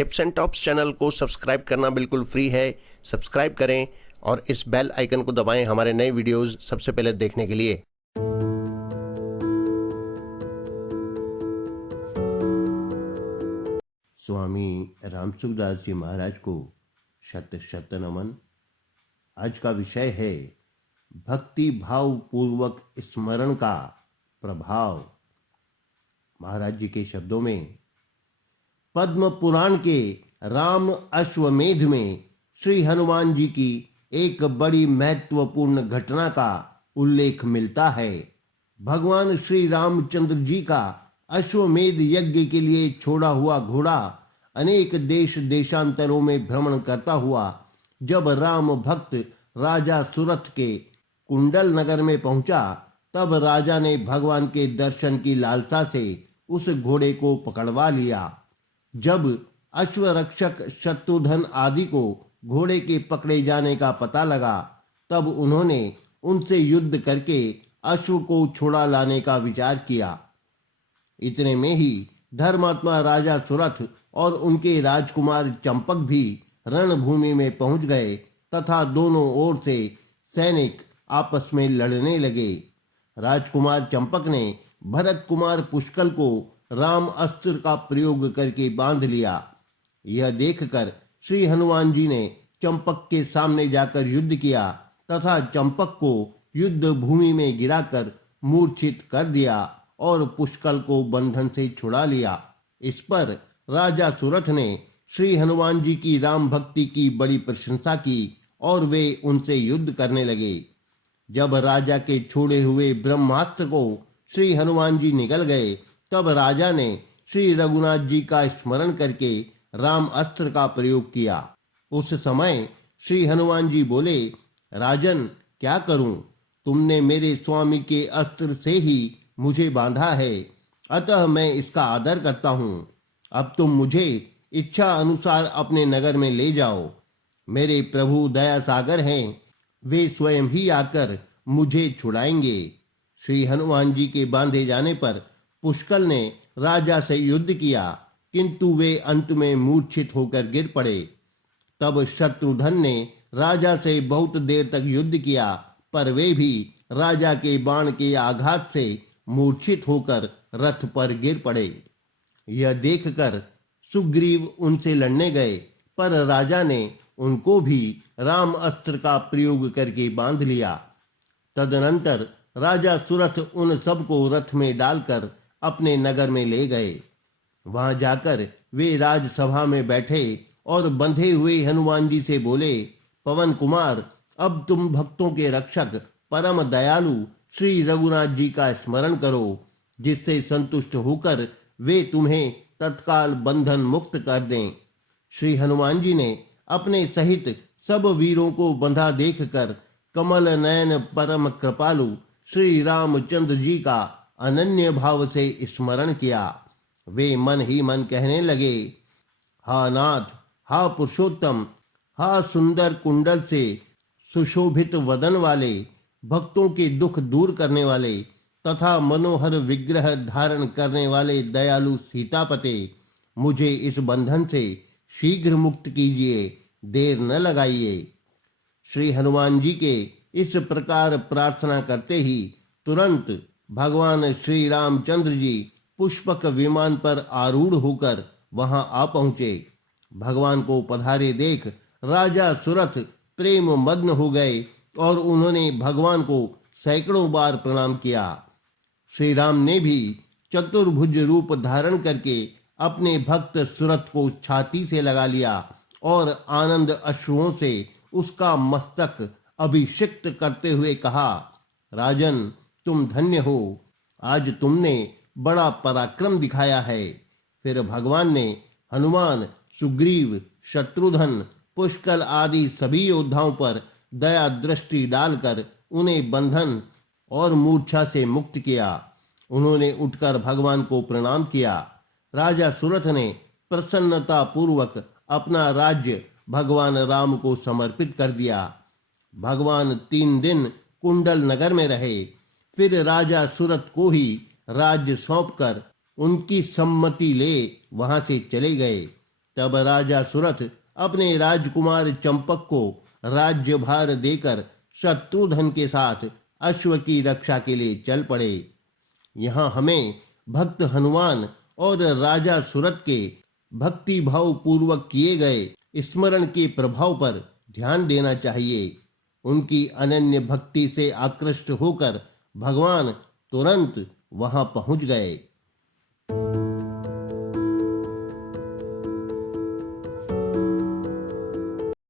Tips and tops channel को subscribe करना बिल्कुल फ्री है। सब्सक्राइब करें और इस बेल आइकन को दबाएं हमारे नए वीडियोस सबसे पहले देखने के लिए। स्वामी रामसुखदास जी महाराज को शत शत नमन। आज का विषय है भक्ति भाव पूर्वक स्मरण का प्रभाव। महाराज जी के शब्दों में, पद्म पुराण के राम अश्वमेध में श्री हनुमान जी की एक बड़ी महत्वपूर्ण घटना का उल्लेख मिलता है। भगवान श्री रामचंद्र जी का अश्वमेध यज्ञ के लिए छोड़ा हुआ घोड़ा अनेक देश देशांतरों में भ्रमण करता हुआ जब राम भक्त राजा सुरथ के कुंडल नगर में पहुंचा, तब राजा ने भगवान के दर्शन की लालसा से उस घोड़े को पकड़वा लिया। जब अश्वरक्षक शत्रुघ्न आदि को घोड़े के पकड़े जाने का पता लगा, तब उन्होंने उनसे युद्ध करके अश्व को छुड़ा लाने का विचार किया। इतने में ही धर्मात्मा राजा सुरथ और उनके राजकुमार चंपक भी रणभूमि में पहुंच गए तथा दोनों ओर से सैनिक आपस में लड़ने लगे। राजकुमार चंपक ने भरत कुमार पुष्कल को राम अस्त्र का प्रयोग करके बांध लिया। यह देखकर श्री हनुमान जी ने चंपक के सामने जाकर युद्ध किया तथा चंपक को युद्ध भूमि में गिराकर मूर्छित कर दिया और पुष्कल को बंधन से छुड़ा लिया। इस पर राजा सुरथ ने श्री हनुमान जी की राम भक्ति की बड़ी प्रशंसा की और वे उनसे युद्ध करने लगे। जब राजा के छोड़े हुए ब्रह्मास्त्र को श्री हनुमान जी निगल गए, तब राजा ने श्री रघुनाथ जी का स्मरण करके राम अस्त्र का प्रयोग किया। उस समय श्री हनुमान जी बोले, राजन क्या करूं? तुमने मेरे स्वामी के अस्त्र से ही मुझे बांधा है, अतः मैं इसका आदर करता हूं। अब तुम मुझे इच्छा अनुसार अपने नगर में ले जाओ। मेरे प्रभु दया सागर हैं, वे स्वयं ही आकर मुझे छुड़ाएंगे। श्री हनुमान जी के बांधे जाने पर पुष्कल ने राजा से युद्ध किया, किंतु वे अंत में मूर्छित होकर गिर पड़े। तब शत्रुघ्न ने राजा से बहुत देर तक युद्ध किया, पर वे भी राजा के बाण के आघात से मूर्छित होकर रथ पर गिर पड़े। यह देखकर सुग्रीव उनसे लड़ने गए, पर राजा ने उनको भी राम अस्त्र का प्रयोग करके बांध लिया। तदनंतर राजा सुरथ उन सबको रथ में डालकर अपने नगर में ले गए। वहां जाकर वे राजसभा में बैठे और बंधे हुए हनुमान जी से बोले, पवन कुमार, अब तुम भक्तों के रक्षक परम दयालु श्री रघुनाथ जी का स्मरण करो, जिससे संतुष्ट होकर वे तुम्हें तत्काल बंधन मुक्त कर दें। श्री हनुमान जी ने अपने सहित सब वीरों को बंधा देखकर कमल नयन परम कृपालु श्री रामचंद्र जी का अनन्य भाव से स्मरण किया। वे मन ही मन कहने लगे, हा नाथ, हा पुरुषोत्तम, हा सुंदर कुंडल से सुशोभित वदन वाले, भक्तों के दुख दूर करने वाले तथा मनोहर विग्रह धारण करने वाले दयालु सीतापते, मुझे इस बंधन से शीघ्र मुक्त कीजिए, देर न लगाइए। श्री हनुमान जी के इस प्रकार प्रार्थना करते ही तुरंत भगवान श्री रामचंद्र जी पुष्पक विमान पर आरूढ़ होकर वहां आ पहुंचे। भगवान को पधारे देख राजा सुरथ प्रेम मग्न हो गए और उन्होंने भगवान को सैकड़ों बार प्रणाम किया। श्री राम ने भी चतुर्भुज रूप धारण करके अपने भक्त सुरथ को छाती से लगा लिया और आनंद अश्रुओं से उसका मस्तक अभिषिक्त करते हुए कहा, राजन तुम धन्य हो, आज तुमने बड़ा पराक्रम दिखाया है। फिर भगवान ने हनुमान, सुग्रीव, शत्रुघ्न, पुष्कल आदि सभी योद्धाओं पर दया दृष्टि डालकर उन्हें बंधन और मूर्छा से मुक्त किया। उन्होंने उठकर भगवान को प्रणाम किया। राजा सुरथ ने प्रसन्नता पूर्वक अपना राज्य भगवान राम को समर्पित कर दिया। भगवान 3 दिन कुंडल नगर में रहे, फिर राजा सुरथ को ही राज्य सौंपकर उनकी सम्मति ले वहां से चले गए। तब राजा सुरथ अपने राजकुमार चंपक को राज्यभार देकर शत्रुघ्न के साथ अश्व की रक्षा के लिए चल पड़े। यहाँ हमें भक्त हनुमान और राजा सुरथ के भक्ति भाव पूर्वक किए गए स्मरण के प्रभाव पर ध्यान देना चाहिए। उनकी अनन्य भक्ति से आकृष्ट होकर भगवान तुरंत वहां पहुंच गए।